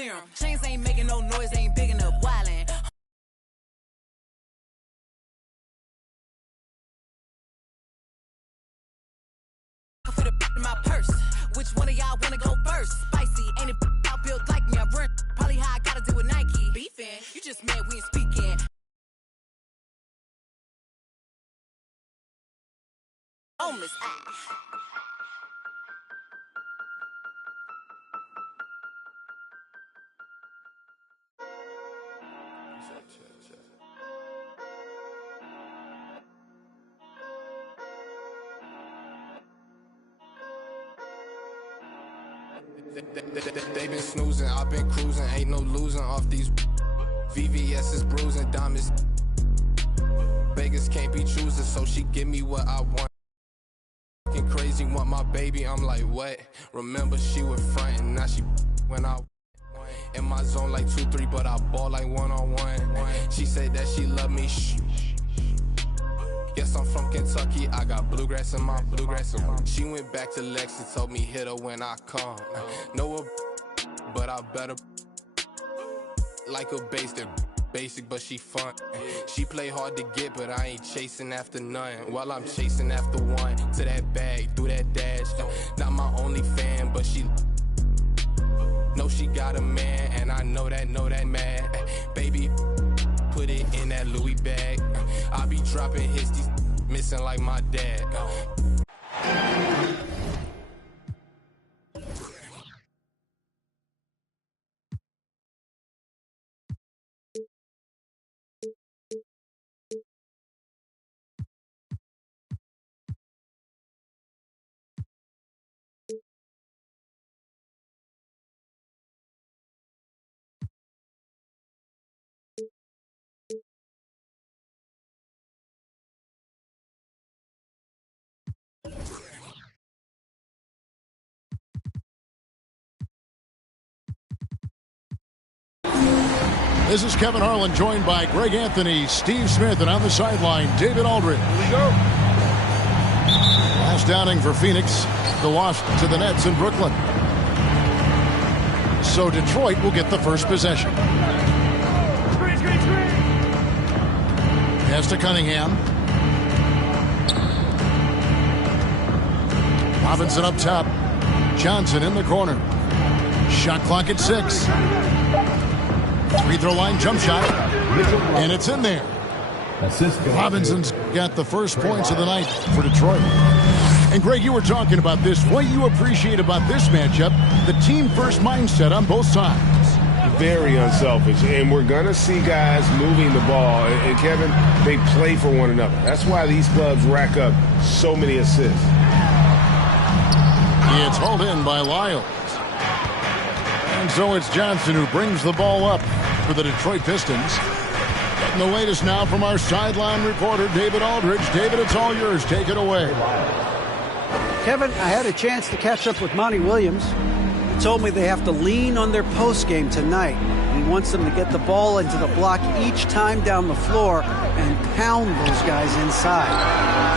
clear 'em. Chains ain't making no noise, ain't big enough, wildin'. For the in my purse. Which one of y'all wanna go first? Spicy, ain't it out built like me? I run probably how I gotta deal with Nike. Beefing, you just mad we ain't speaking. Homeless, They been snoozing, I've been cruising, ain't no losing off these VVS is bruising, diamonds. Vegas can't be choosing, so she give me what I want. Fucking crazy, want my baby, I'm like, what? Remember she was frontin', now she when I in my zone like 2-3, but I ball like one-on-one. She said that she love me, Guess I'm from Kentucky, I got bluegrass in my bluegrass. She went back to Lex and told me hit her when I come. Know her, but I better like a basic, but she fun. She play hard to get, but I ain't chasing after none. While I'm chasing after one, to that bag, through that dash. Not my only fan, but she know she got a man, and I know that mad. Baby, put it in that Louis bag. I be dropping hits, these missing like my dad. This is Kevin Harlan, joined by Greg Anthony, Steve Smith, and on the sideline, David Aldridge. Here we go. Last downing for Phoenix, the wash to the Nets in Brooklyn. So Detroit will get the first possession. Pass to Cunningham. Robinson up top. Johnson in the corner. Shot clock at 6. Free throw line jump shot, and it's in there. Robinson's got the first points of the night for Detroit. And Greg, you were talking about this. What you appreciate about this matchup, the team first mindset on both sides. Very unselfish, and we're going to see guys moving the ball. And Kevin, they play for one another. That's why these clubs rack up so many assists. It's hauled in by Lyles. And so it's Johnson who brings the ball up for the Detroit Pistons. Getting the latest now from our sideline reporter, David Aldridge. David, it's all yours. Take it away. Kevin, I had a chance to catch up with Monty Williams. He told me they have to lean on their post game tonight. He wants them to get the ball into the block each time down the floor and pound those guys inside.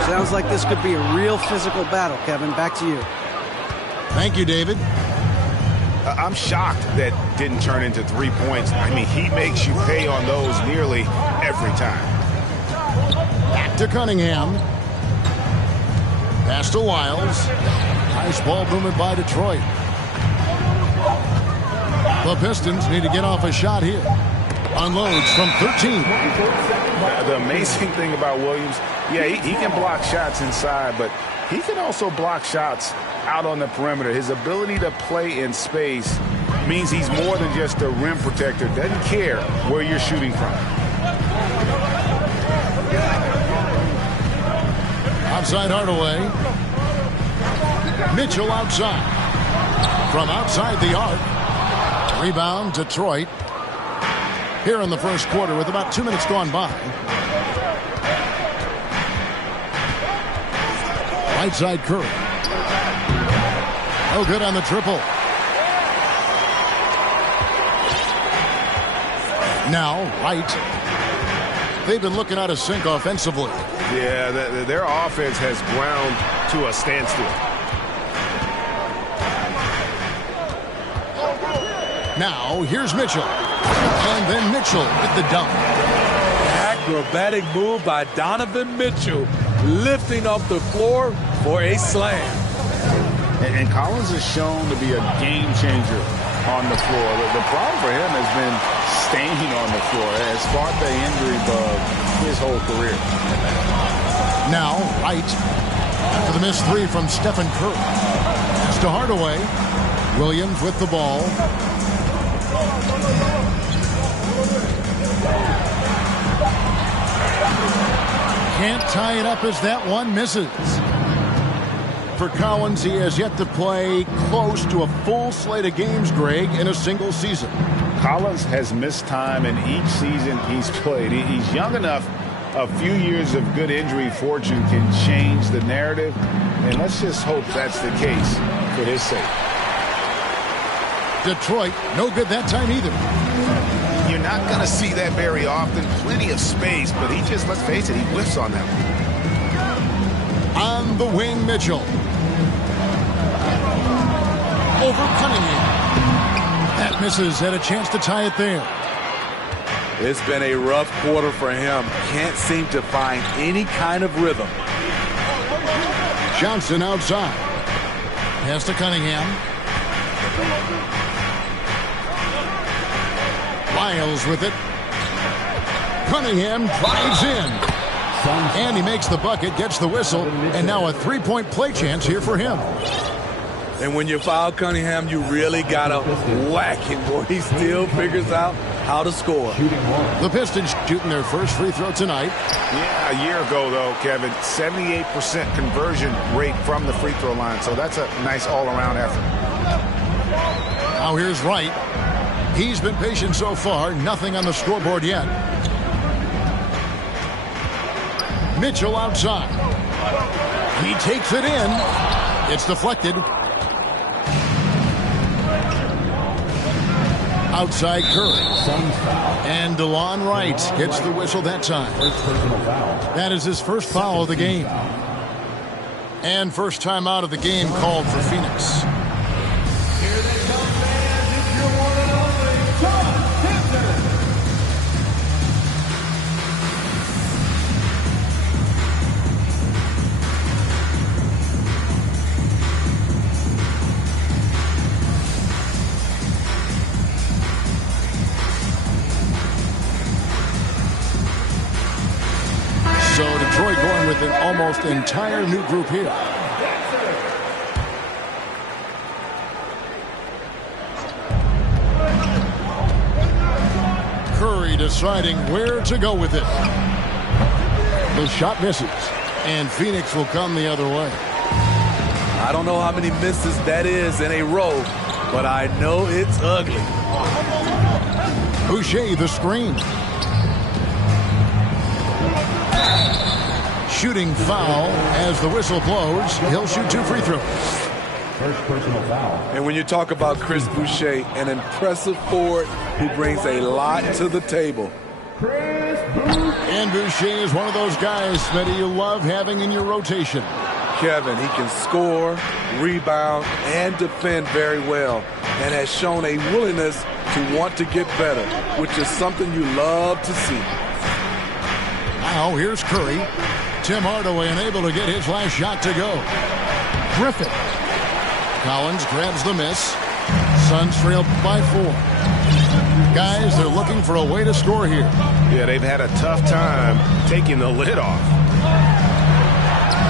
Sounds like this could be a real physical battle, Kevin. Back to you. Thank you, David. I'm shocked that didn't turn into 3 points. I mean, he makes you pay on those nearly every time. Back to Cunningham. Pass to Lyles. Nice ball movement by Detroit. The Pistons need to get off a shot here. Unloads from 13. The amazing thing about Williams, yeah, he can block shots inside, but he can also block shots out on the perimeter. His ability to play in space means he's more than just a rim protector. Doesn't care where you're shooting from. Outside Hardaway. Mitchell outside. From outside the arc. Rebound Detroit. Here in the first quarter with about 2 minutes gone by. Right side Curry. No good on the triple. Now, Wright. They've been looking out of sync offensively. Yeah, their offense has ground to a standstill. Now, here's Mitchell. And then Mitchell with the dunk. Acrobatic move by Donovan Mitchell, lifting off the floor for a slam. And Collins is shown to be a game changer on the floor. The problem for him has been staying on the floor. It has fought the injury bug his whole career. Now, Wright for the missed three from Stephen Curry. Pass to Hardaway. Williams with the ball. Can't tie it up as that one misses. For Collins, he has yet to play close to a full slate of games, Greg, in a single season. Collins has missed time in each season he's played. He's young enough. A few years of good injury fortune can change the narrative, and let's just hope that's the case for his sake. Detroit, no good that time either. You're not going to see that very often. Plenty of space, but he just, let's face it, he whiffs on that one. On the wing, Mitchell. Over Cunningham. That misses. Had a chance to tie it there. It's been a rough quarter for him. Can't seem to find any kind of rhythm. Johnson outside. Pass to Cunningham. Lyles with it. Cunningham drives in. And he makes the bucket, gets the whistle, and now a three-point play chance here for him. And when you foul Cunningham, you really got to whack him, boy. He still figures out how to score. The Pistons shooting their first free throw tonight. Yeah, a year ago, though, Kevin, 78% conversion rate from the free throw line, so that's a nice all-around effort. Now here's Wright. He's been patient so far, nothing on the scoreboard yet. Mitchell outside. He takes it in. It's deflected. Outside Curry. And DeLon Wright gets the whistle that time. That is his first foul of the game. And first time out of the game called for Phoenix. Here they come, fans. It's your one and only John Hinton. So Detroit going with an almost entire new group here. Curry deciding where to go with it. The shot misses, and Phoenix will come the other way. I don't know how many misses that is in a row, but I know it's ugly. Boucher the screen. Shooting foul as the whistle blows. He'll shoot two free throws. First personal foul. And when you talk about Chris Boucher, an impressive forward who brings a lot to the table. And Boucher is one of those guys, Smitty, you love having in your rotation. Kevin, he can score, rebound, and defend very well, and has shown a willingness to want to get better, which is something you love to see. Now here's Curry. Tim Hardaway unable to get his last shot to go. Griffin. Collins grabs the miss. Suns trail by 4. Guys, they're looking for a way to score here. Yeah, they've had a tough time taking the lid off.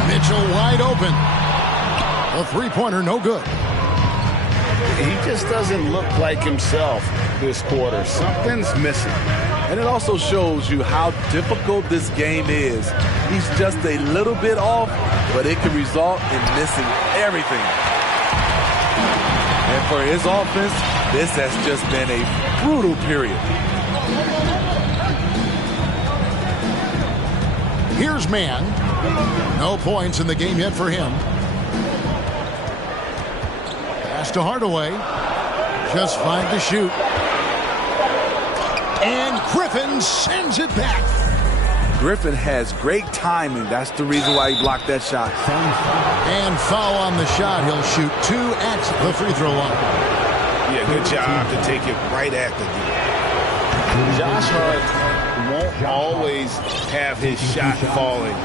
Mitchell wide open. A three-pointer, no good. He just doesn't look like himself this quarter. Something's missing. And it also shows you how difficult this game is. He's just a little bit off, but it can result in missing everything. And for his offense, this has just been a brutal period. Here's Mann. No points in the game yet for him. Pass to Hardaway. Just 5 to shoot. And Griffin sends it back. Griffin has great timing. That's the reason why he blocked that shot. And foul on the shot. He'll shoot 2 at the free throw line. Yeah, good job to take it right at the D. Josh Hart won't always have his shot falling,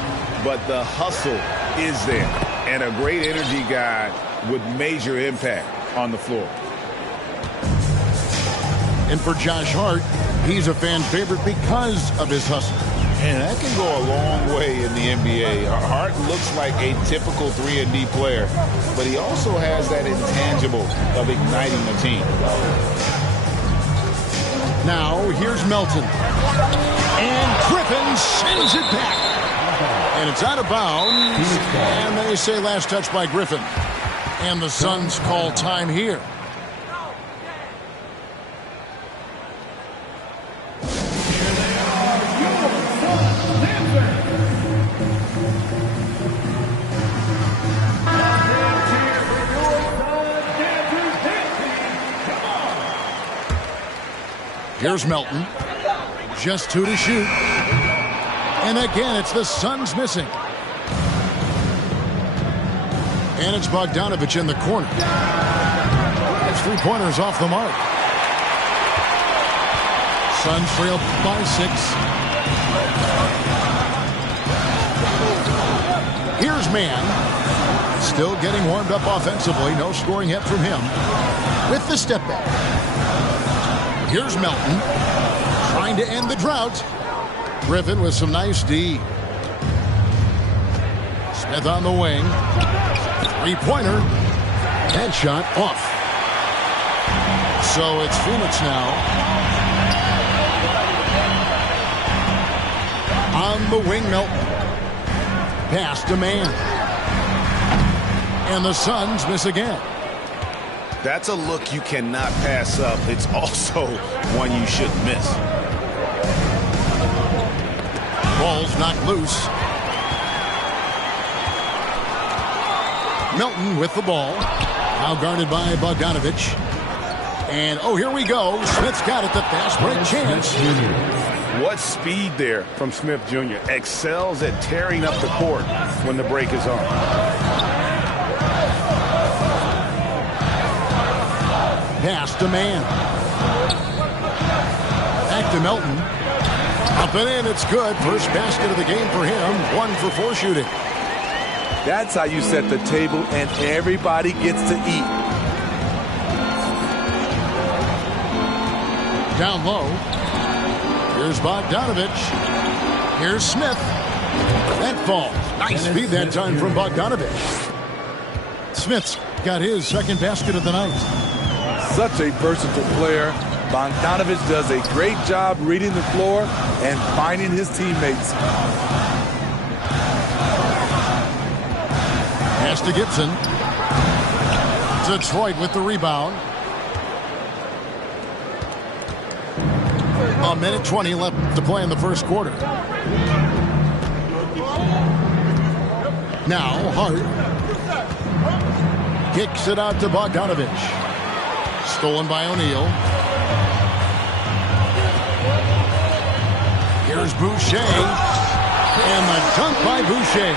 but the hustle is there. And a great energy guy with major impact on the floor. And for Josh Hart, he's a fan favorite because of his hustle. And that can go a long way in the NBA. Hart looks like a typical 3-and-D player, but he also has that intangible of igniting the team. Now, here's Melton. And Griffin sends it back. And it's out of bounds. And they say last touch by Griffin. And the Suns call time here. Here's Melton. Just 2 to shoot. And again, it's the Suns missing. And it's Bogdanovich in the corner. That's 3-pointers off the mark. Suns trail by 6. Here's Mann. Still getting warmed up offensively. No scoring yet from him. With the step back. Here's Melton, trying to end the drought. Griffin with some nice D. Smith on the wing. 3-pointer. That shot off. So it's Phoenix now. On the wing, Melton. Pass to Mann. And the Suns miss again. That's a look you cannot pass up. It's also one you shouldn't miss. Ball's knocked loose. Melton with the ball. Now guarded by Bogdanovich. And, oh, here we go. Smith's got it. The fast break chance. What speed there from Smith Jr. Excels at tearing up the court when the break is on. Pass to Mann. Back to Melton. Up and in, it's good. First basket of the game for him. 1 for 4 shooting. That's how you set the table and everybody gets to eat. Down low. Here's Bogdanovich. Here's Smith. That falls. Nice feed that time from Bogdanovich. Smith's got his second basket of the night. Such a versatile player. Bogdanovich does a great job reading the floor and finding his teammates. Pass to Gibson. Detroit with the rebound. 1:20 left to play in the first quarter. Now Hart kicks it out to Bogdanovich. Stolen by O'Neal. Here's Boucher. And the dunk by Boucher.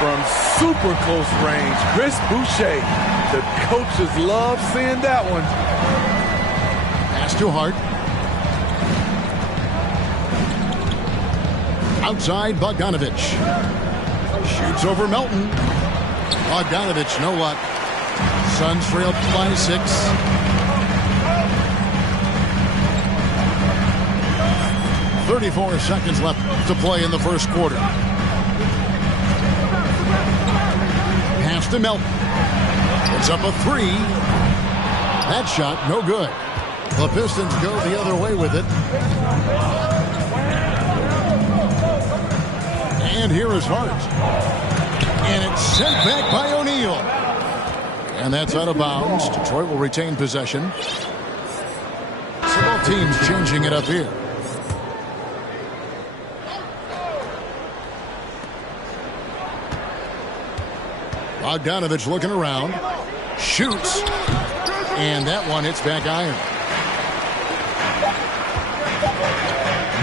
From super close range, Chris Boucher. The coaches love seeing that one. Pass to Hart. Outside Bogdanovich. Shoots over Melton. Bogdanovich, no luck. Suns trail by 6. .34 seconds left to play in the first quarter. Pass to Melton. It's up a 3. That shot, no good. The Pistons go the other way with it. And here is Hart. And it's sent back by O'Neal. And that's out of bounds. Detroit will retain possession. So both teams changing it up here. Bogdanovich looking around. Shoots. And that one hits back iron.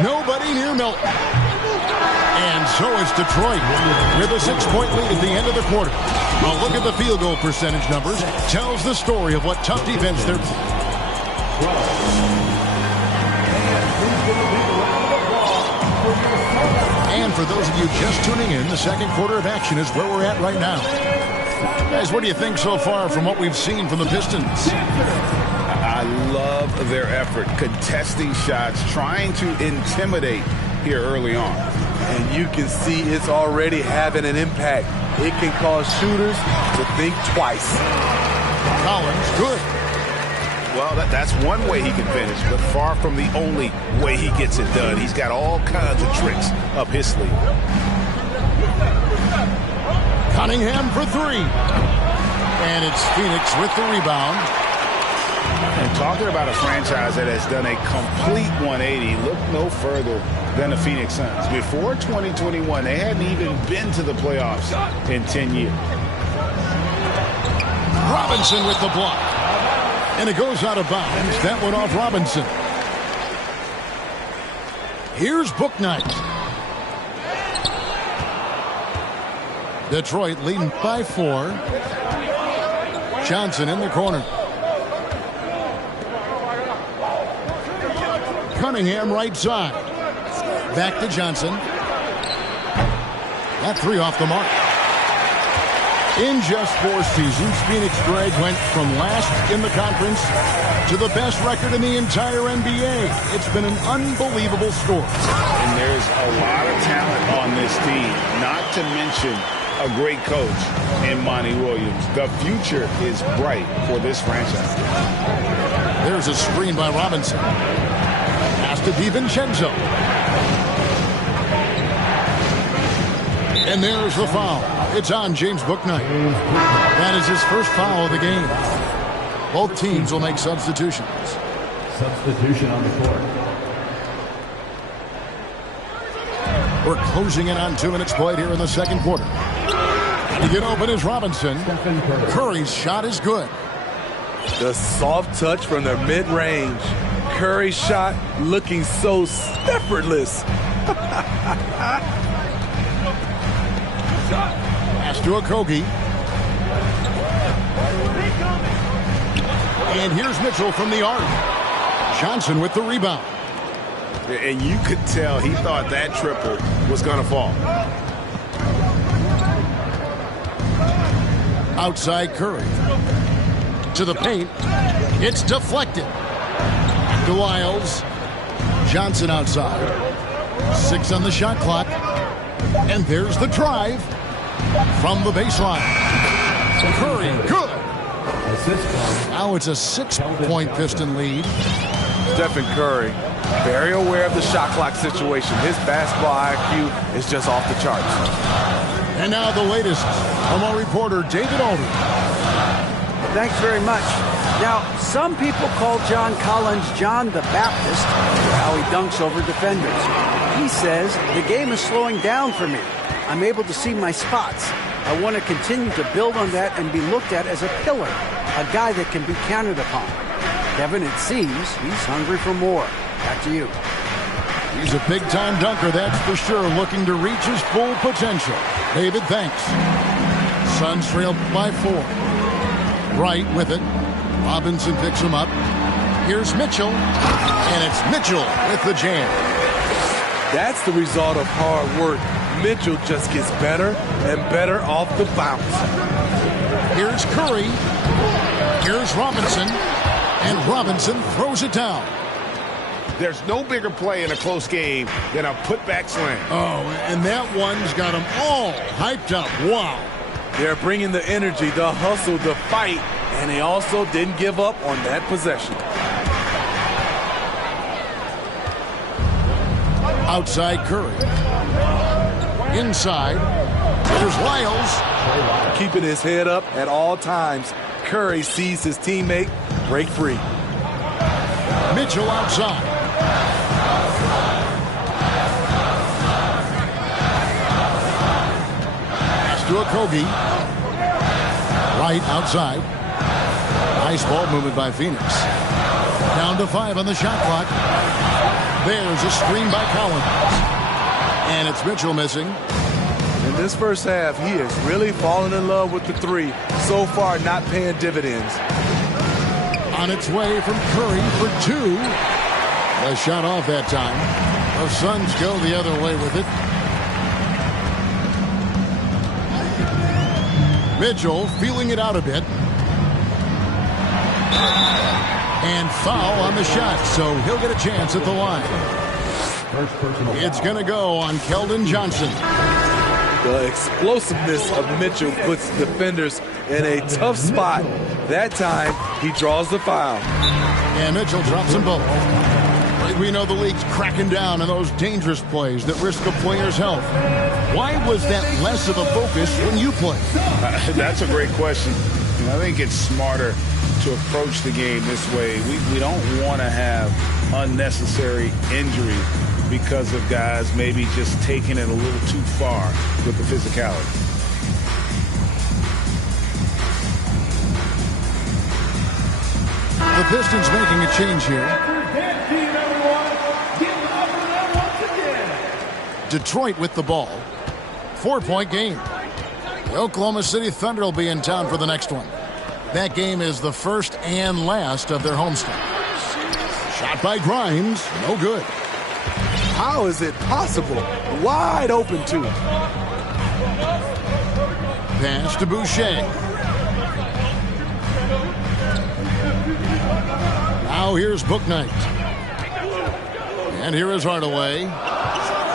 Nobody near Melton. And so is Detroit with a 6-point lead at the end of the quarter. A look at the field goal percentage numbers tells the story of what tough defense they're... And for those of you just tuning in, the second quarter of action is where we're at right now. Guys, what do you think so far from what we've seen from the Pistons? I love their effort, contesting shots, trying to intimidate here early on. And you can see it's already having an impact. It can cause shooters to think twice. Collins, good. Well, that's one way he can finish, but far from the only way he gets it done. He's got all kinds of tricks up his sleeve. Cunningham for three. And it's Phoenix with the rebound. And talking about a franchise that has done a complete 180, look no further than the Phoenix Suns. Before 2021, they hadn't even been to the playoffs in 10 years. Robinson with the block. And it goes out of bounds. That went off Robinson. Here's Bouknight. Detroit leading by 4. Johnson in the corner. Cunningham right side. Back to Johnson. That three off the mark. In just 4 seasons, Phoenix Greg went from last in the conference to the best record in the entire NBA. It's been an unbelievable story. And there's a lot of talent on this team, not to mention a great coach in Monty Williams. The future is bright for this franchise. There's a screen by Robinson. Pass to DiVincenzo. And there's the foul. It's on James Bouknight. That is his first foul of the game. Both teams will make substitutions. Substitution on the court. We're closing in on 2 minutes played here in the second quarter. To get open is Robinson. Curry's shot is good. The soft touch from the mid-range. Curry's shot looking so effortless. Pass to Okogie. And here's Mitchell from the arc. Johnson with the rebound. And you could tell he thought that triple was going to fall. Outside Curry. To the paint. It's deflected. To Lyles. Johnson outside. 6 on the shot clock. And there's the drive from the baseline. Curry, good. Now it's a 6-point Piston lead. Stephen Curry, very aware of the shot clock situation. His basketball IQ is just off the charts. And now the latest from our reporter, David Aldridge. Thanks very much. Now, some people call John Collins John the Baptist for how he dunks over defenders. He says, the game is slowing down for me. I'm able to see my spots. I want to continue to build on that and be looked at as a pillar, a guy that can be counted upon. Kevin, it seems he's hungry for more. Back to you. He's a big-time dunker, that's for sure, looking to reach his full potential. David, thanks. Suns trail by 4. Wright with it. Robinson picks him up. Here's Mitchell. And it's Mitchell with the jam. That's the result of hard work. Mitchell just gets better and better off the bounce. Here's Curry. Here's Robinson. And Robinson throws it down. There's no bigger play in a close game than a putback slam. Oh, and that one's got them all hyped up. Wow. They're bringing the energy, the hustle, the fight, and they also didn't give up on that possession. Outside Curry. Inside. There's Lyles. Keeping his head up at all times. Curry sees his teammate break free. Mitchell outside. Pass to Okogie. Right outside. Nice ball movement by Phoenix. Down to 5 on the shot clock. There's a screen by Collins. And it's Mitchell missing. In this first half, he is really falling in love with the three. So far, not paying dividends. On its way from Curry for two. A shot off that time. The Suns go the other way with it. Mitchell feeling it out a bit. And foul on the shot, so he'll get a chance at the line. It's going to go on Keldon Johnson. The explosiveness of Mitchell puts defenders in a tough spot. That time, he draws the foul. And Mitchell drops them both. We know the league's cracking down on those dangerous plays that risk a player's health. Why was that less of a focus when you play? That's a great question. I think it's smarter to approach the game this way. We don't want to have unnecessary injury because of guys maybe just taking it a little too far with the physicality. The Pistons making a change here. Detroit with the ball. 4-point game. The Oklahoma City Thunder will be in town for the next one. That game is the first and last of their homestand. Shot by Grimes. No good. How is it possible? Wide open, too. Pass to Boucher. Now here's Bouknight. And here is Hardaway.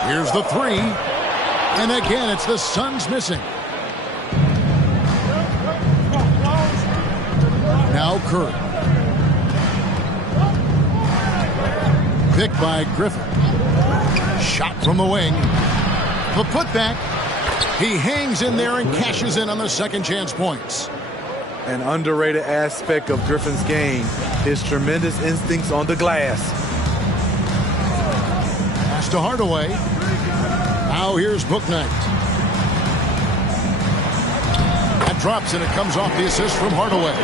Here's the three. And again, it's the Suns missing. Now Curry. Picked by Griffin. Shot from the wing. The putback. He hangs in there and cashes in on the second chance points. An underrated aspect of Griffin's game, his tremendous instincts on the glass. Pass to Hardaway. Now here's Bouknight. That drops and it comes off the assist from Hardaway.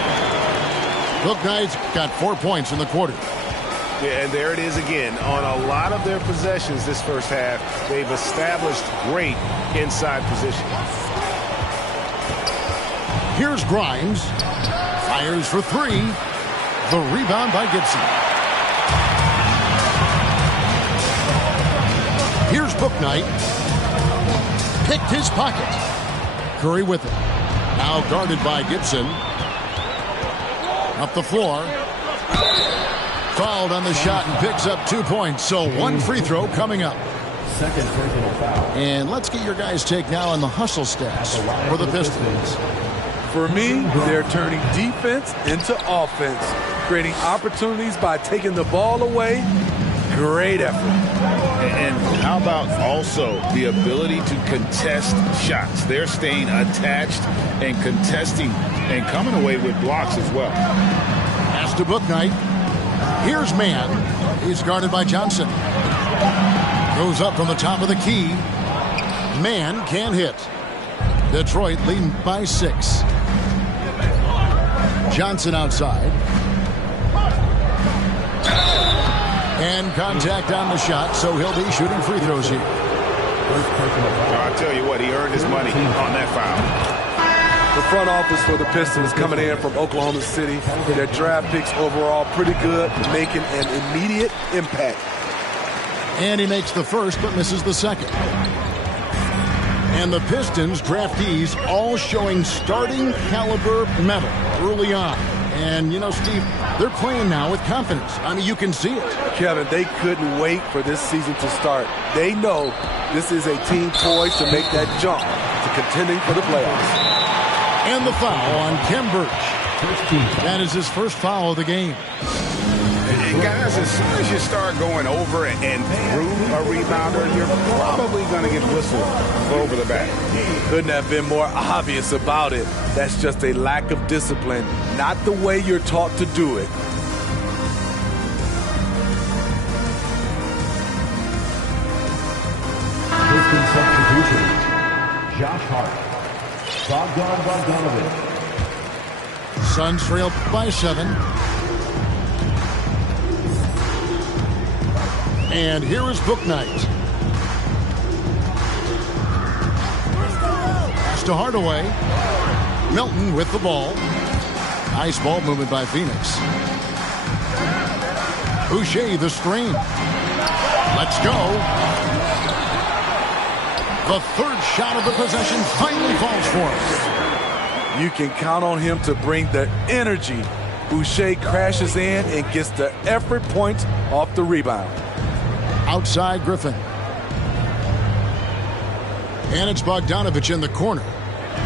Bouknight's got 4 points in the quarter. Yeah, and there it is again. On a lot of their possessions this first half, they've established great inside position. Here's Grimes. Fires for three. The rebound by Gibson. Here's Bouknight. Picked his pocket. Curry with it. Now guarded by Gibson. Up the floor. Fouled on the shot and picks up 2 points. So one free throw coming up. Second personal foul. And let's get your guys' take now on the hustle stats for the Pistons. For me, they're turning defense into offense, creating opportunities by taking the ball away. Great effort. And how about also the ability to contest shots? They're staying attached and contesting and coming away with blocks as well. Pass to Bouknight. Here's Mann. He's guarded by Johnson. Goes up from the top of the key. Mann can't hit. Detroit leading by 6. Johnson outside. And contact on the shot, so he'll be shooting free throws here. I'll tell you what, he earned his money on that foul. The front office for the Pistons coming in from Oklahoma City. Their draft picks overall pretty good, making an immediate impact. And he makes the first but misses the second. And the Pistons draftees all showing starting caliber metal early on. And, you know, Steve, they're playing now with confidence. I mean, you can see it. Kevin, they couldn't wait for this season to start. They know this is a team poised to make that jump to contending for the playoffs. And the foul on Khem Birch. That is his first foul of the game. Guys, as soon as you start going over and through a rebounder, you're probably going to get whistled over the back. Couldn't have been more obvious about it. That's just a lack of discipline, not the way you're taught to do it. Piston substitution. Josh Hart. Bogdanovich. Suns trail by 7. And here is Bouknight. Pass to Hardaway. Milton with the ball. Nice ball movement by Phoenix. Boucher the screen. Let's go. The third shot of the possession finally falls for him. You can count on him to bring the energy. Boucher crashes in and gets the effort points off the rebound. Outside Griffin. And it's Bogdanovich in the corner.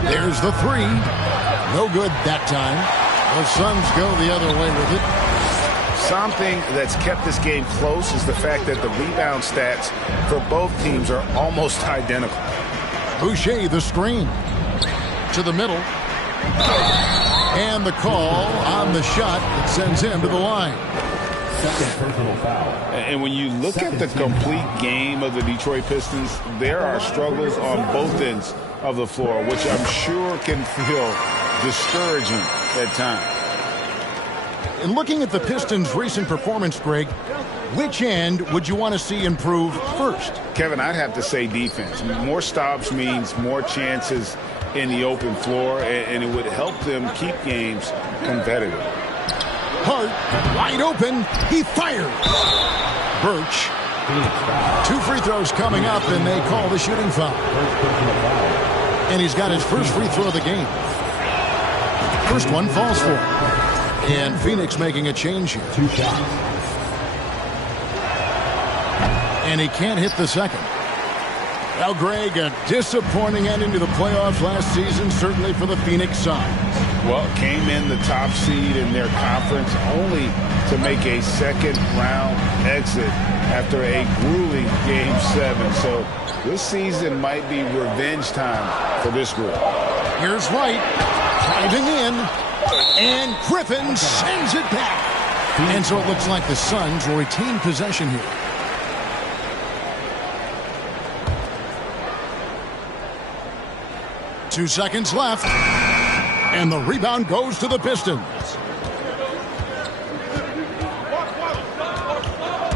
There's the three. No good that time. The Suns go the other way with it. Something that's kept this game close is the fact that the rebound stats for both teams are almost identical. Boucher the screen. To the middle. And the call on the shot that sends him to the line. Second personal foul. And when you look at the complete game of the Detroit Pistons, there are struggles on both ends of the floor, which I'm sure can feel discouraging at times. And looking at the Pistons' recent performance, Greg, which end would you want to see improve first? Kevin, I'd have to say defense. More stops means more chances in the open floor, and it would help them keep games competitive. Hart, wide open, he fires. Birch, 2 free throws coming up, and they call the shooting foul. And he's got his first free throw of the game. First one falls for him. And Phoenix making a change here. 2 shots. And he can't hit the second. Well, Greg, a disappointing ending to the playoffs last season, certainly for the Phoenix Suns. Well, came in the top seed in their conference only to make a second-round exit after a grueling Game 7. So this season might be revenge time for this group. Here's White, driving in, and Griffin sends it back. And so it looks like the Suns will retain possession here. Two seconds left, and the rebound goes to the Pistons.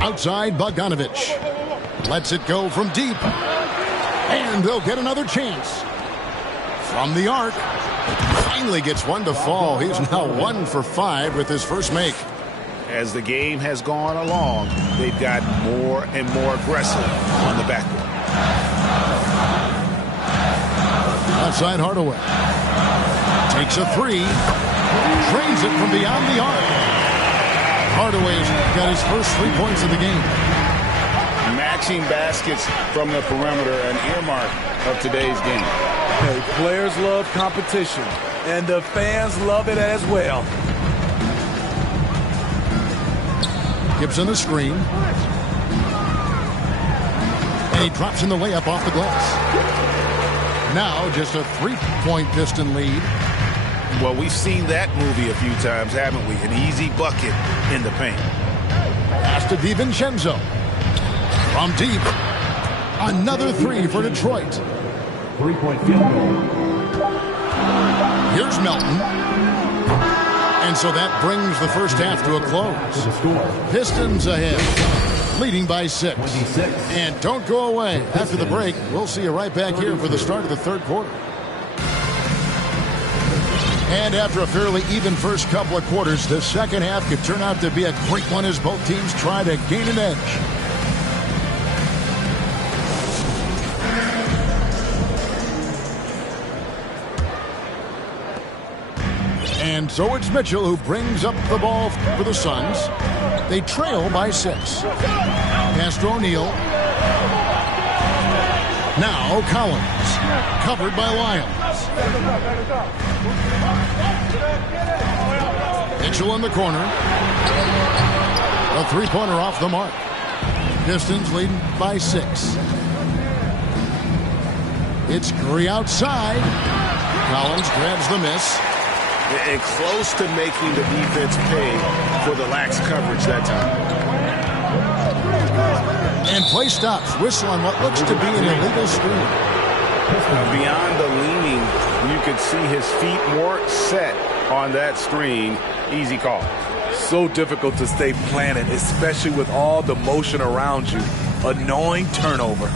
Outside, Bogdanovich lets it go from deep, and they'll get another chance. From the arc, finally gets one to fall. He's now 1 for 5 with his first make. As the game has gone along, they've got more and more aggressive on the backcourt. Outside Hardaway. Takes a 3. Drains it from beyond the arc. Hardaway's got his first 3 points of the game. Matching baskets from the perimeter, an earmark of today's game. Okay, players love competition, and the fans love it as well. Gibson the screen. And he drops in the layup off the glass. Now just a 3-point Piston lead. Well, we've seen that movie a few times, haven't we? An easy bucket in the paint. Pass to DiVincenzo. From deep. Another 3 for Detroit. 3-point field goal. Here's Melton. And so that brings the first half to a close. Pistons ahead, leading by 6. 26. And don't go away. After the break, we'll see you right back here for the start of the third quarter. And after a fairly even first couple of quarters, the second half could turn out to be a great one as both teams try to gain an edge. And so it's Mitchell who brings up the ball for the Suns. They trail by 6. Pass to O'Neal. Now Collins. Covered by Lyons. Mitchell in the corner. A 3-pointer off the mark. Pistons leading by 6. It's Curry outside. Collins grabs the miss. And close to making the defense pay for the lax coverage that time. And play stops. Whistle on what looks to be an illegal screen. Beyond the leaning, you could see his feet more set on that screen. Easy call. So difficult to stay planted, especially with all the motion around you. Annoying turnover.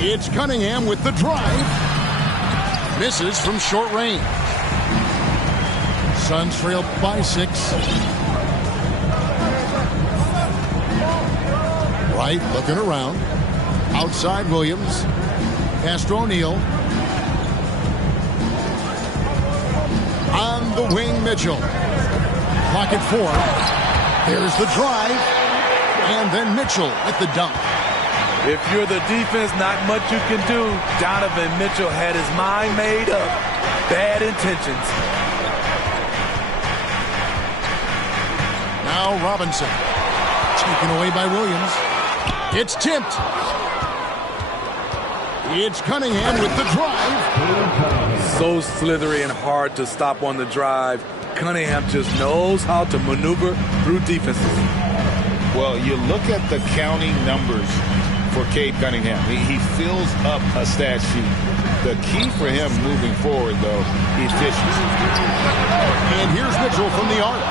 It's Cunningham with the drive. Misses from short range. Suns trail by 6. Wright looking around. Outside Williams. Pass to O'Neal. On the wing, Mitchell. Clock at 4. There's the drive. And then Mitchell with the dunk. If you're the defense, not much you can do. Donovan Mitchell had his mind made up. Bad intentions. Now Robinson. Taken away by Williams. It's tipped. It's Cunningham with the drive. So slithery and hard to stop on the drive. Cunningham just knows how to maneuver through defenses. Well, you look at the counting numbers for Cade Cunningham. He fills up a stat sheet. The key for him moving forward, though, efficiency. And here's Mitchell from the arc.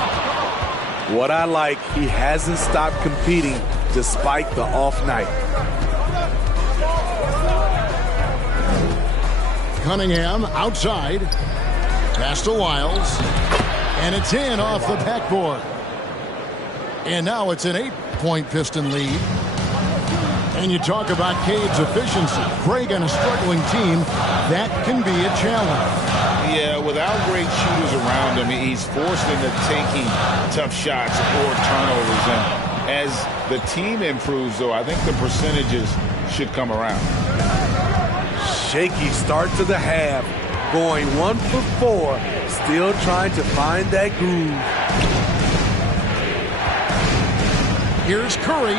What I like, he hasn't stopped competing despite the off night. Cunningham outside. Pass to Wiles. And it's in off the backboard. And now it's an 8-point Piston lead. And you talk about Cade's efficiency. Craig on a struggling team, that can be a challenge. Yeah, without great shooters around him, he's forced into taking tough shots or turnovers. And as the team improves, though, I think the percentages should come around. Shaky start to the half. Going 1 for 4. Still trying to find that groove. Here's Curry.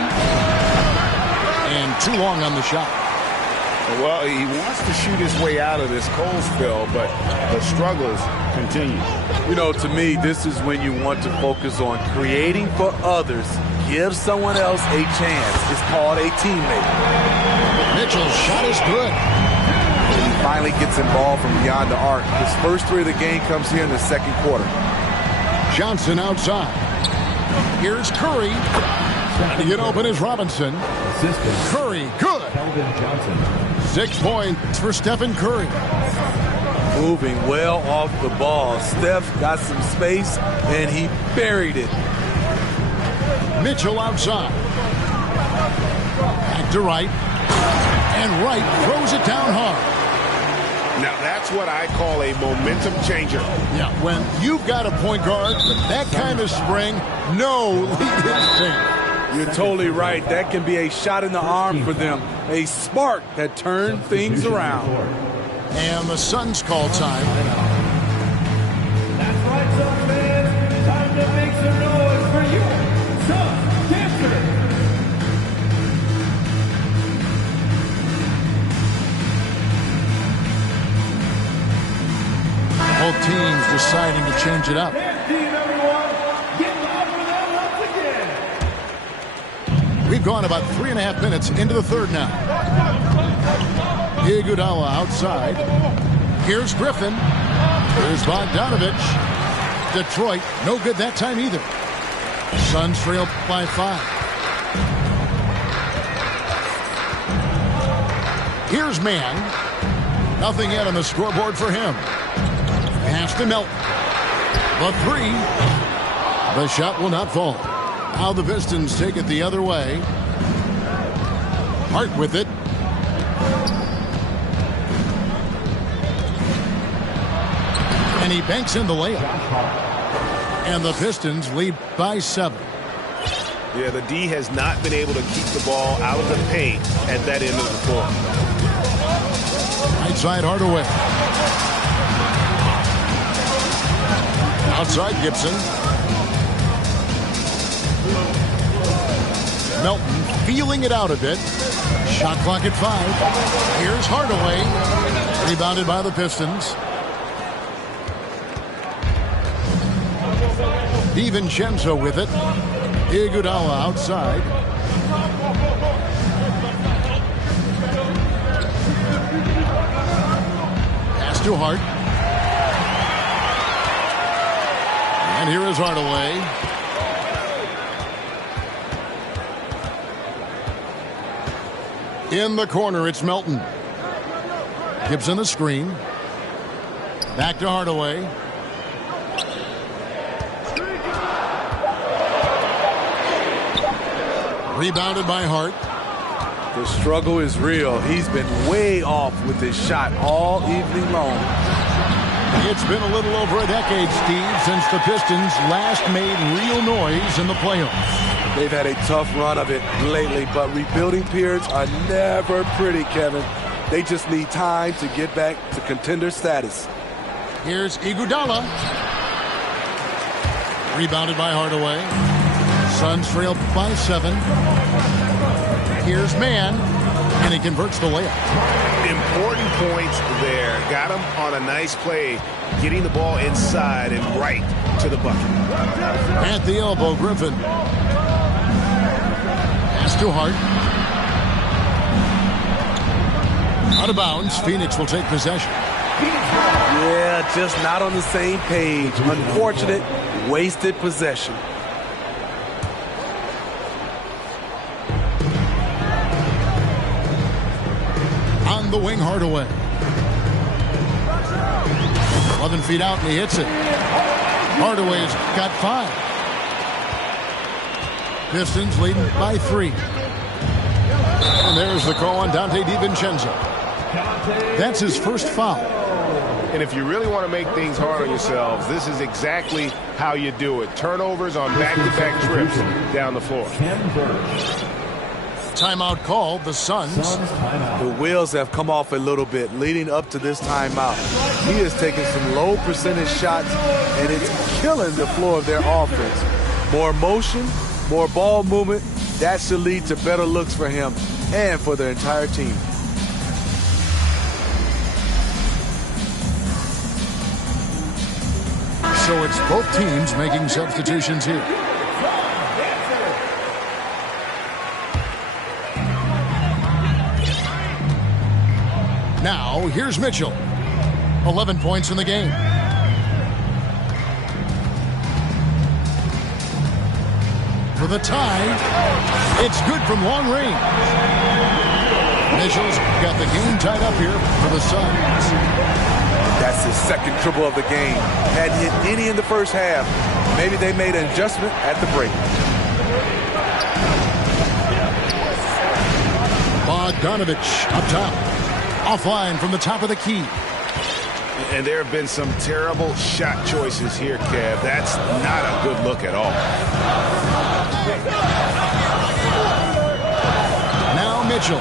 And too long on the shot. Well, he wants to shoot his way out of this cold spell, but the struggles continue. You know, to me, this is when you want to focus on creating for others. Give someone else a chance. It's called a teammate. Mitchell's shot is good. He finally gets involved from beyond the arc. His first 3 of the game comes here in the second quarter. Johnson outside. Here's Curry. Trying to get open is Robinson. Curry, good. 6 points for Stephen Curry. Moving well off the ball. Steph got some space, and he buried it. Mitchell outside. Back to Wright. And Wright throws it down hard. Now, that's what I call a momentum changer. Yeah, when you've got a point guard with that kind of spring, no lead is safe. You're totally right. That can be a shot in the arm for them. A spark that turned things around. And the Suns call time. That's right, Suns fans. Time to make some noise for you. Suns dancers. Both teams deciding to change it up. We've gone about 3.5 minutes into the third now. Iguodala outside. Here's Griffin. Here's Bogdanovich. Detroit, no good that time either. Suns trail by 5. Here's Mann. Nothing yet on the scoreboard for him. Pass to Melton. The 3. The shot will not fall. Now the Pistons take it the other way. Hart with it. And he banks in the layup. And the Pistons lead by 7. Yeah, the D has not been able to keep the ball out of the paint at that end of the floor. Right side Hardaway. Outside Gibson. Melton feeling it out a bit. Shot clock at 5. Here's Hardaway. Rebounded by the Pistons. DiVincenzo with it. Iguodala outside. Pass to Hart. And here is Hardaway. In the corner, it's Melton. Gives him the screen. Back to Hardaway. Rebounded by Hart. The struggle is real. He's been way off with his shot all evening long. It's been a little over a decade, Steve, since the Pistons last made real noise in the playoffs. They've had a tough run of it lately, but rebuilding periods are never pretty, Kevin. They just need time to get back to contender status. Here's Iguodala. Rebounded by Hardaway. Suns trail by 7. Here's Mann, and he converts the layup. Important points there. Got him on a nice play, getting the ball inside and right to the bucket. At the elbow, Griffin. Pass to Hart. Out of bounds. Phoenix will take possession. Yeah, just not on the same page. Unfortunate, wasted possession. On the wing, Hardaway. 11 feet out, and he hits it. Hardaway's got 5. Pistons leading by 3. And there's the call on Dante DiVincenzo. That's his first foul. And if you really want to make things hard on yourselves, this is exactly how you do it. Turnovers on back-to-back trips down the floor. Timeout called, the Suns. The wheels have come off a little bit leading up to this timeout. He has taken some low percentage shots, and it's killing the flow of their offense. More motion, more ball movement, that should lead to better looks for him and for the entire team. So it's both teams making substitutions here. Now, here's Mitchell. 11 points in the game. For the tie, it's good from long range. Mitchell's got the game tied up here for the Suns. That's his second triple of the game. Hadn't hit any in the first half. Maybe they made an adjustment at the break. Bogdanovich up top. Offline from the top of the key. And there have been some terrible shot choices here, Kev. That's not a good look at all. Now Mitchell.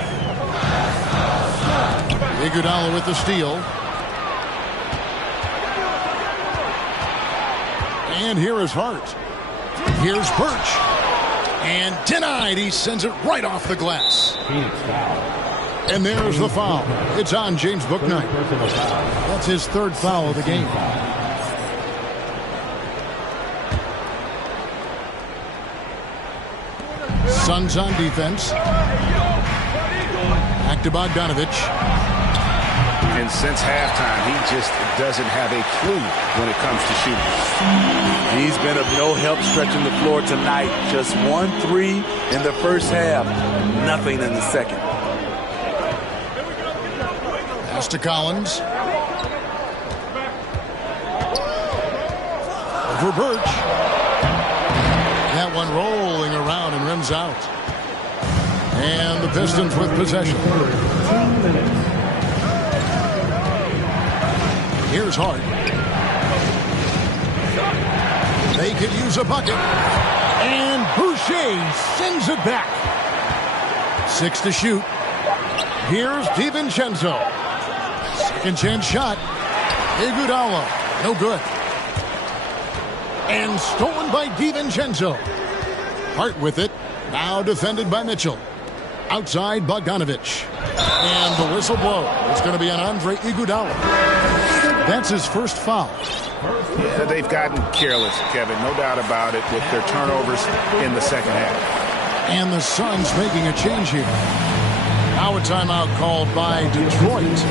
Iguodala with the steal. And here is Hart. Here's Birch. And denied. He sends it right off the glass. And there's the foul. It's on James Bouknight. That's his third foul of the game. Suns on defense. Back to Bogdanovich. And since halftime, he just doesn't have a clue when it comes to shooting. He's been of no help stretching the floor tonight. Just 1-3 in the first half. Nothing in the second. Pass to Collins. Over Birch. That one rolling around and rims out. And the Pistons with possession. Here's Hart. They could use a bucket. And Boucher sends it back. 6 to shoot. Here's DiVincenzo. Second chance shot. Iguodala. No good. And stolen by DiVincenzo. Hart with it. Now defended by Mitchell. Outside Bogdanovich. And the whistle blows. It's going to be on Andre Iguodala. That's his first foul. Yeah, they've gotten careless, Kevin. No doubt about it with their turnovers in the second half. And the Suns making a change here. Now a timeout called by Detroit.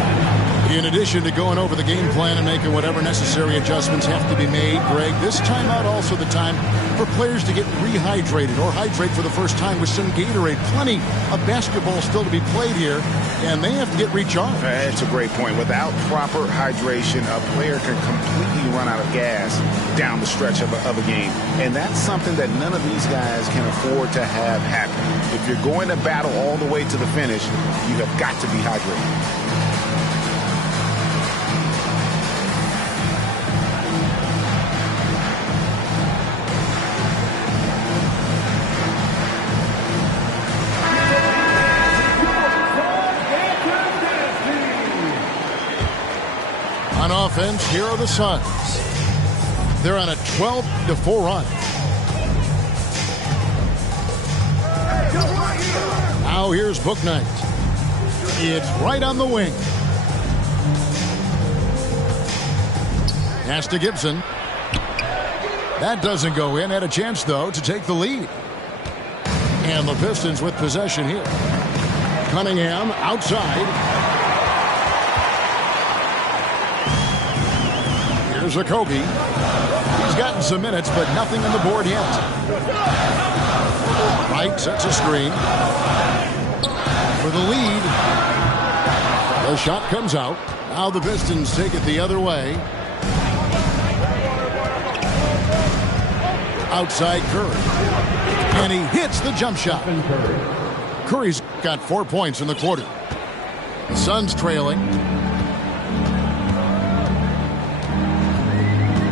In addition to going over the game plan and making whatever necessary adjustments have to be made, Greg, this timeout also the time for players to get rehydrated or hydrate for the first time with some Gatorade. Plenty of basketball still to be played here, and they have to get recharged. That's a great point. Without proper hydration, a player can completely run out of gas down the stretch of a game. And that's something that none of these guys can afford to have happen. If you're going to battle all the way to the finish, you have got to be hydrated. On offense, here are the Suns. They're on a 12-4 run. Now here's Bouknight. It's right on the wing. Pass to Gibson. That doesn't go in. Had a chance, though, to take the lead. And the Pistons with possession here. Cunningham outside. Here's Okogie. He's gotten some minutes, but nothing on the board yet. Wright sets a screen. For the lead. The shot comes out. Now the Pistons take it the other way. Outside Curry. And he hits the jump shot. Curry's got 4 points in the quarter. The Suns trailing.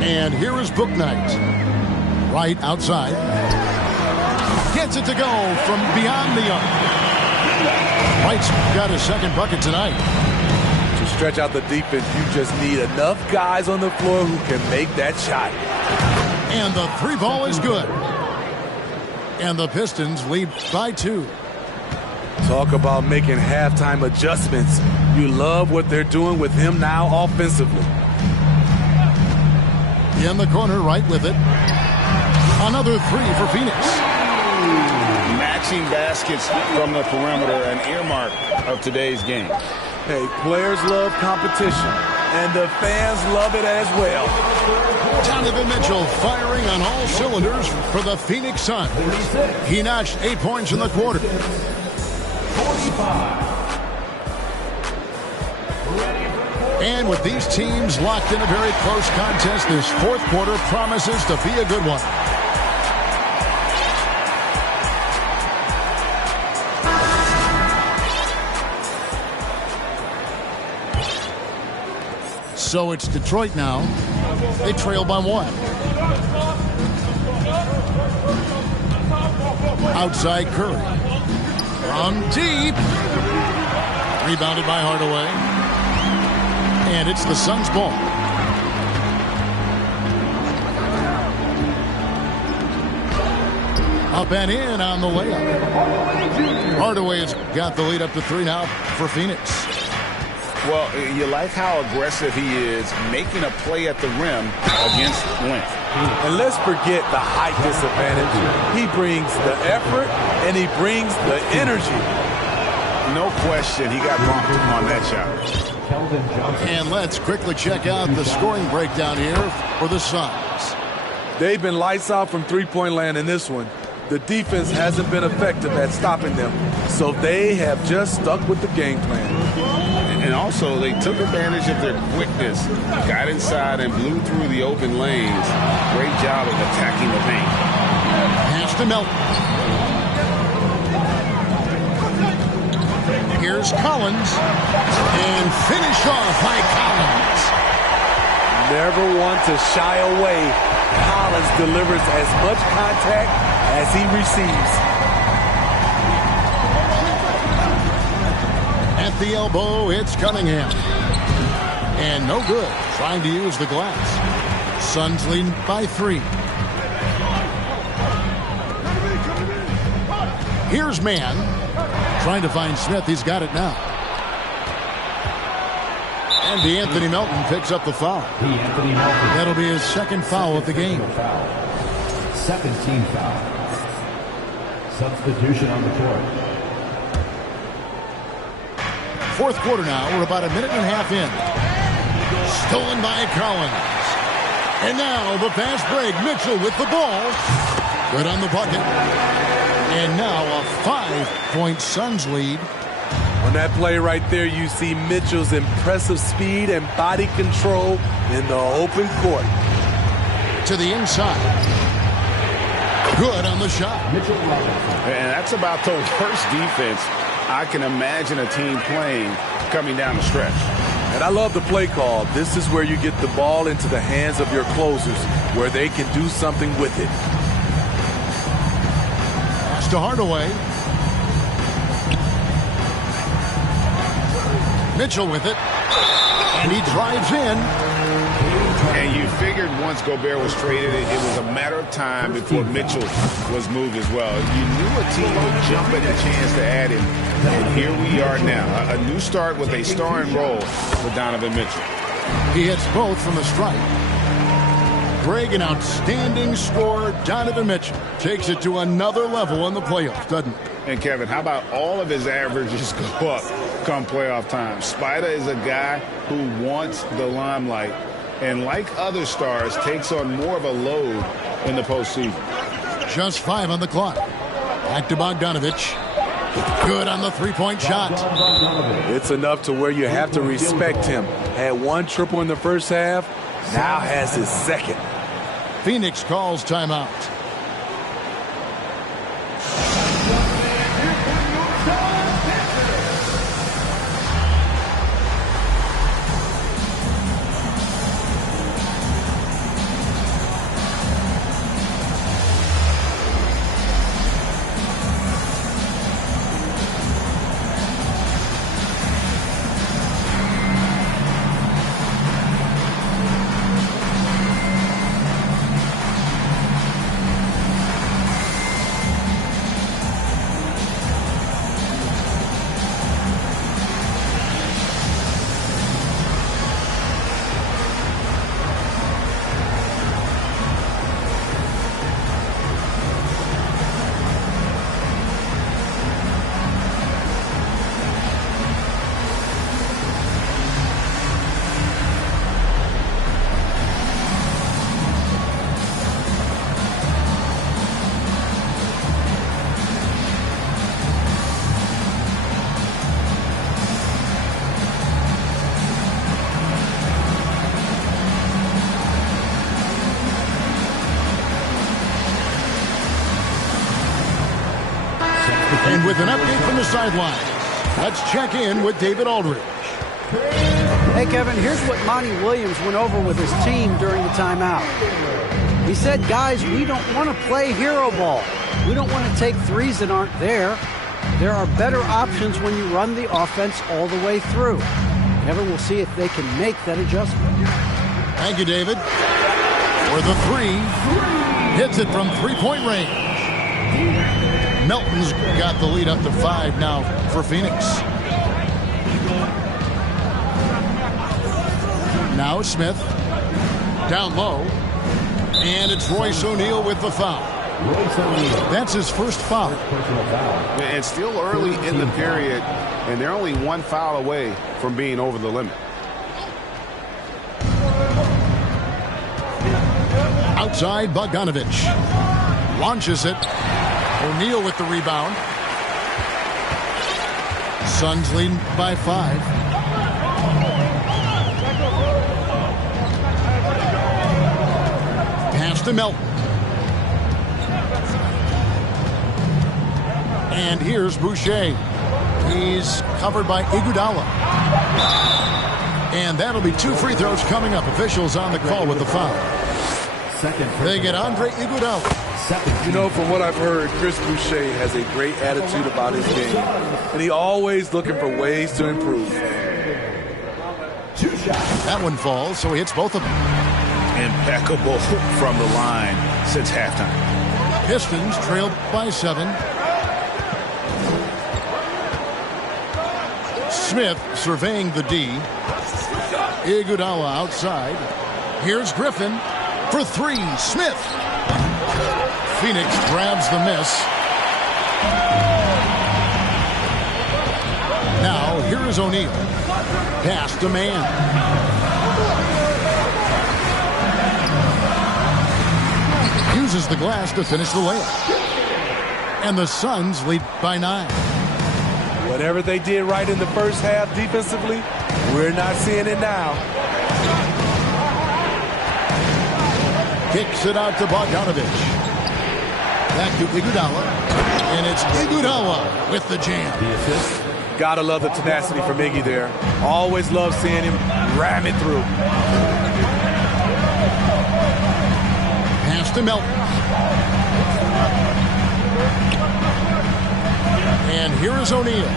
And here is Bouknight. Right outside. Gets it to go from beyond the arc. Wright's got his second bucket tonight. To stretch out the defense, you just need enough guys on the floor who can make that shot. And the three ball is good. And the Pistons lead by 2. Talk about making halftime adjustments. You love what they're doing with him now offensively. In the corner, right with it. Another 3 for Phoenix. Matching baskets from the perimeter, an earmark of today's game. Hey, players love competition, and the fans love it as well. Donovan Mitchell firing on all cylinders for the Phoenix Suns. He notched 8 points in the quarter. 45. And with these teams locked in a very close contest, this fourth quarter promises to be a good one. So it's Detroit now. They trail by 1. Outside Curry. From deep. Rebounded by Hardaway. And it's the Suns' ball. Up and in on the layup. Hardaway has got the lead up to 3 now for Phoenix. Well, you like how aggressive he is making a play at the rim against length. And let's forget the height disadvantage. He brings the effort and he brings the energy. No question, he got bumped on that shot. And let's quickly check out the scoring breakdown here for the Suns. They've been lights out from three-point land in this one. The defense hasn't been effective at stopping them, so they have just stuck with the game plan. And also, they took advantage of their quickness, got inside and blew through the open lanes. Great job of attacking the paint. Pass to Melton. Here's Collins. And finish off by Collins. Never one to shy away. Collins delivers as much contact as he receives. At the elbow, it's Cunningham. And no good. Trying to use the glass. Suns lead by 3. Here's Mann. Trying to find Smith. He's got it now. And DeAnthony Melton picks up the foul. That'll be his second foul of the game. Second team foul. Substitution on the court. Fourth quarter now. We're about a minute and a half in. Stolen by Collins. And now the fast break. Mitchell with the ball. Good on the bucket. And now a 5-point Suns lead. On that play right there, you see Mitchell's impressive speed and body control in the open court. To the inside. Good on the shot. And that's about the worst defense I can imagine a team playing coming down the stretch. And I love the play call. This is where you get the ball into the hands of your closers, where they can do something with it. Pass to Hardaway. Mitchell with it. And he drives in. And you figured once Gobert was traded, it was a matter of time before Mitchell was moved as well. You knew a team would jump at the chance to add him. And here we are now. A new start with a starring role for Donovan Mitchell. He hits both from the stripe. Greg, an outstanding scorer. Donovan Mitchell takes it to another level in the playoffs, doesn't he? And Kevin, how about all of his averages go up come playoff time? Spider is a guy who wants the limelight, and like other stars, takes on more of a load in the postseason. Just 5 on the clock. Back to Bogdanovich. Good on the three-point shot. It's enough to where you have to respect him. Had one triple in the first half, now has his second. Phoenix calls timeout. And with an update from the sideline, let's check in with David Aldridge. Hey, Kevin, here's what Monty Williams went over with his team during the timeout. He said, guys, we don't want to play hero ball. We don't want to take threes that aren't there. There are better options when you run the offense all the way through. Kevin, we'll see if they can make that adjustment. Thank you, David. For the three, hits it from three-point range. Melton's got the lead up to 5 now for Phoenix. Now Smith. Down low. And it's Royce O'Neal with the foul. That's his first foul. It's still early in the period, and they're only one foul away from being over the limit. Outside, Bogdanovich. Launches it. O'Neal with the rebound. Suns lead by 5. Pass to Melton. And here's Boucher. He's covered by Iguodala. And that'll be 2 free throws coming up. Officials on the call with the foul. They get Andre Iguodala. You know, from what I've heard, Chris Boucher has a great attitude about his game. And he always looking for ways to improve. That one falls, so he hits both of them. Impeccable from the line since halftime. Pistons trailed by 7. Smith surveying the D. Iguodala outside. Here's Griffin for 3. Smith. Phoenix grabs the miss. Now, here is is O'Neal. Pass to man. Uses the glass to finish the layup. And the Suns lead by 9. Whatever they did right in the first half defensively, we're not seeing it now. Kicks it out to Bogdanovich. Back to Iguodala. And it's Iguodala with the jam. Gotta love the tenacity from Iggy there. Always love seeing him ram it through. Pass to Melton. And here is O'Neal.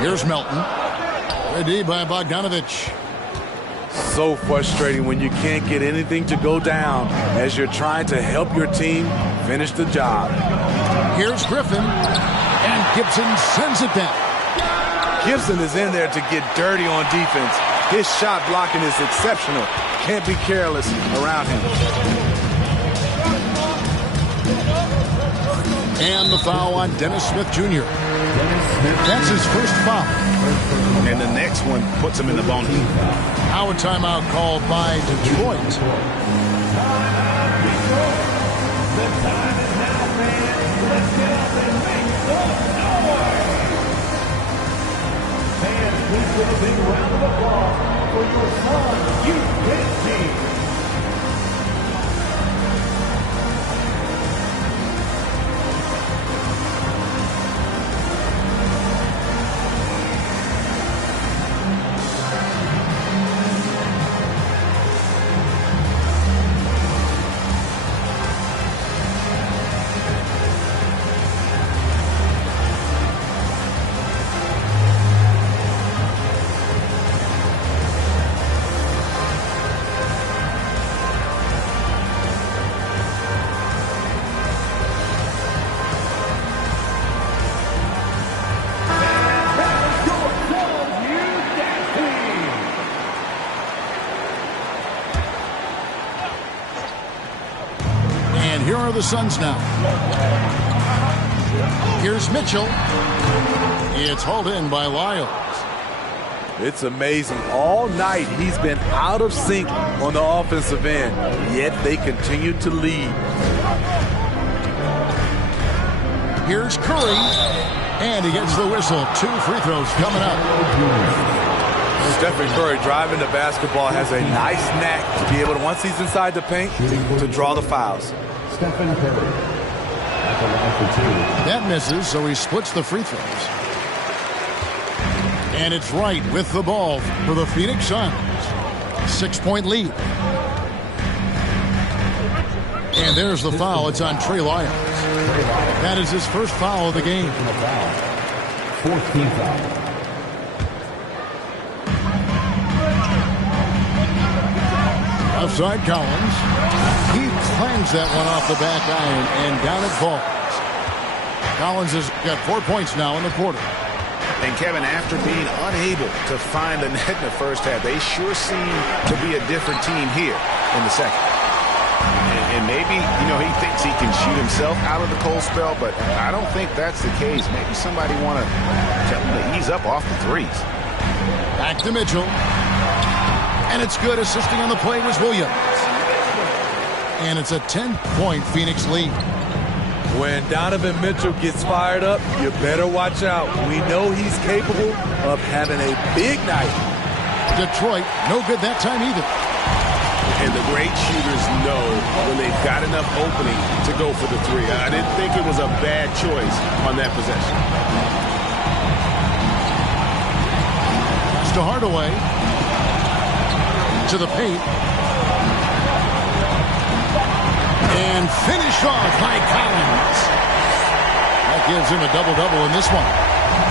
Here's Melton. Ready by Bogdanovich. So frustrating when you can't get anything to go down as you're trying to help your team finish the job. Here's Griffin. And Gibson sends it down. Gibson is in there to get dirty on defense. His shot blocking is exceptional. Can't be careless around him. And the foul on Dennis Smith Jr. That's his first foul. And the next one puts him in the bonus. Now a timeout called by Detroit. The time is now, fans. Let's get up and make some noise. Fans, please give a big round of applause for your Suns youth team. Here are the Suns now. Here's Mitchell. It's hauled in by Lyles. It's amazing. All night he's been out of sync on the offensive end, yet they continue to lead. Here's Curry. And he gets the whistle. 2 free throws coming up. Stephen Curry driving the basketball has a nice knack to be able to, once he's inside the paint, to draw the fouls. Stephen Curry. That misses, so he splits the free throws. And it's Wright with the ball for the Phoenix Suns. 6-point lead. And there's the foul. It's on Trey Lyles. That is his first foul of the game. 14th foul. Outside Collins. He clangs that one off the back iron, and down it falls. Collins has got 4 points now in the quarter. And Kevin, after being unable to find the net in the first half, they sure seem to be a different team here in the second. And maybe, you know, he thinks he can shoot himself out of the cold spell, but I don't think that's the case. Maybe somebody want to tell him to ease up off the threes. Back to Mitchell. And it's good. Assisting on the play was Williams. And it's a 10-point Phoenix lead. When Donovan Mitchell gets fired up, you better watch out. We know he's capable of having a big night. Detroit, no good that time either. And the great shooters know when they've got enough opening to go for the three. I didn't think it was a bad choice on that possession. Pass to Hardaway. To the paint. And finished off by Collins. That gives him a double-double in this one.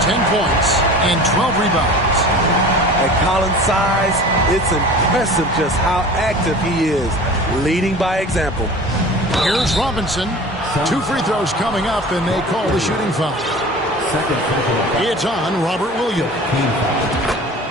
10 points and 12 rebounds. At Collins' size, it's impressive just how active he is, leading by example. Here's Robinson. 2 free throws coming up, and they call the shooting foul. It's on Robert Williams.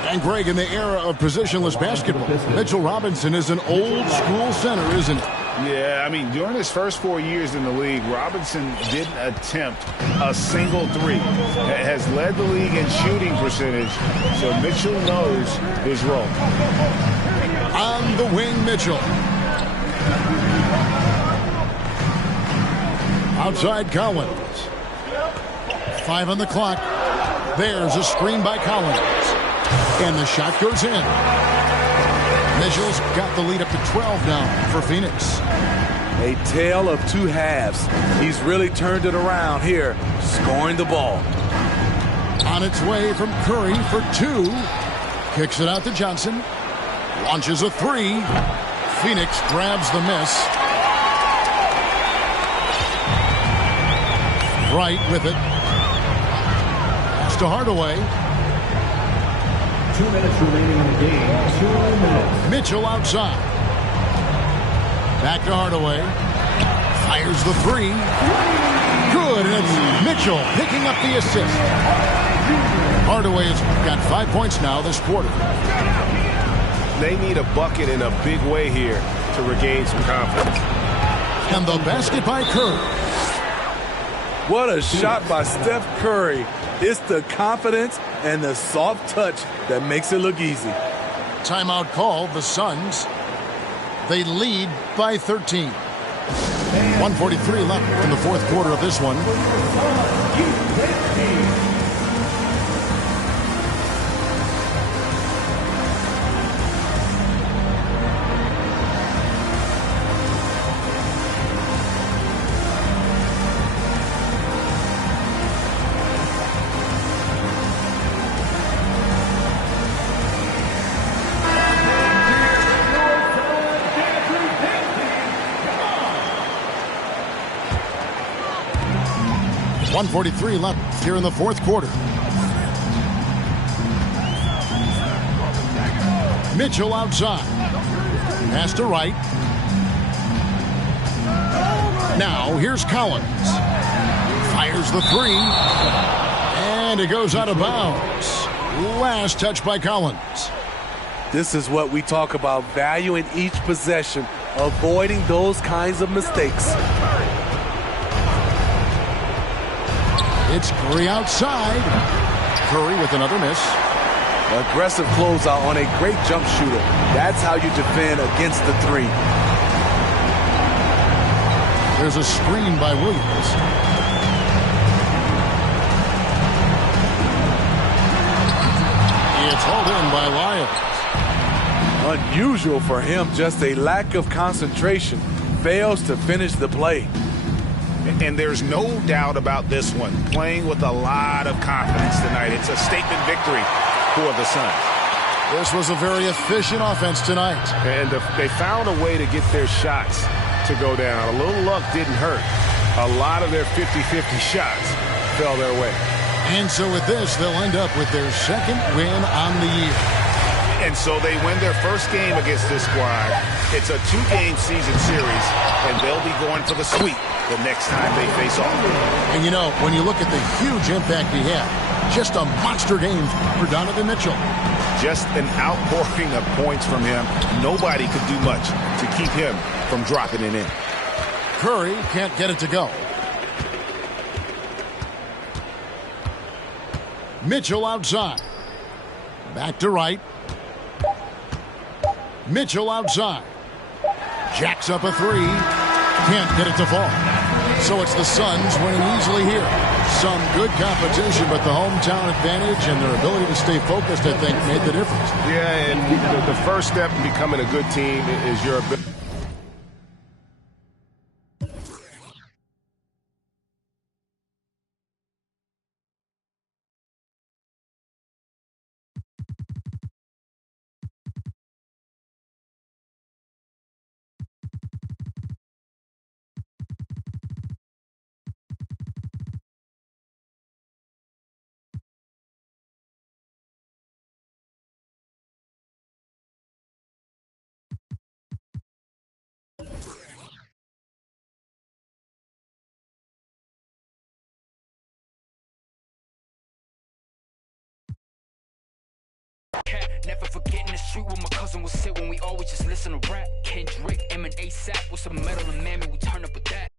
And Greg, in the era of positionless basketball, Mitchell Robinson is an old-school center, isn't he? Yeah, I mean, during his first 4 years in the league, Robinson didn't attempt a single three. Has led the league in shooting percentage, so Mitchell knows his role. On the wing, Mitchell. Outside Collins. 5 on the clock. There's a screen by Collins. And the shot goes in. Mitchell's got the lead up to 12 now for Phoenix. A tale of two halves. He's really turned it around here, scoring the ball. On its way from Curry for 2. Kicks it out to Johnson. Launches a 3. Phoenix grabs the miss. Right with it. Pass to Hardaway. 2 minutes remaining in the game. 2 minutes. Mitchell outside. Back to Hardaway. Fires the 3. Good, and it's Mitchell picking up the assist. Hardaway has got 5 points now this quarter. They need a bucket in a big way here to regain some confidence. And the basket by Curry. What a shot by Steph Curry. It's the confidence and the soft touch that makes it look easy. Timeout called, the Suns. They lead by 13. 1:43 left in the fourth quarter of this one. 1:43 left here in the fourth quarter. Mitchell outside. Pass to Wright. Now here's Collins. Fires the 3. And it goes out of bounds. Last touch by Collins. This is what we talk about, valuing each possession, avoiding those kinds of mistakes. It's Curry outside. Curry with another miss. Aggressive closeout on a great jump shooter. That's how you defend against the 3. There's a screen by Williams. It's hauled in by Lyons. Unusual for him, just a lack of concentration. Fails to finish the play. And there's no doubt about this one. Playing with a lot of confidence tonight. It's a statement victory for the Suns. This was a very efficient offense tonight. And they found a way to get their shots to go down. A little luck didn't hurt. A lot of their 50-50 shots fell their way. And so with this, they'll end up with their second win on the year. And so they win their first game against this squad. It's a 2-game season series, and they'll be going for the sweep the next time they face off. And you know, when you look at the huge impact he had, just a monster game for Donovan Mitchell. Just an outpouring of points from him. Nobody could do much to keep him from dropping it in. Curry can't get it to go. Mitchell outside. Back to Wright. Mitchell outside. Jacks up a 3. Can't get it to fall. So it's the Suns winning easily here. Some good competition, but the hometown advantage and their ability to stay focused, I think, made the difference. Yeah, and the first step in becoming a good team is your ability. Never forgetting the street where my cousin would sit when we always just listen to rap. Kendrick, M and ASAP with some metal and mammy, we turn up with that.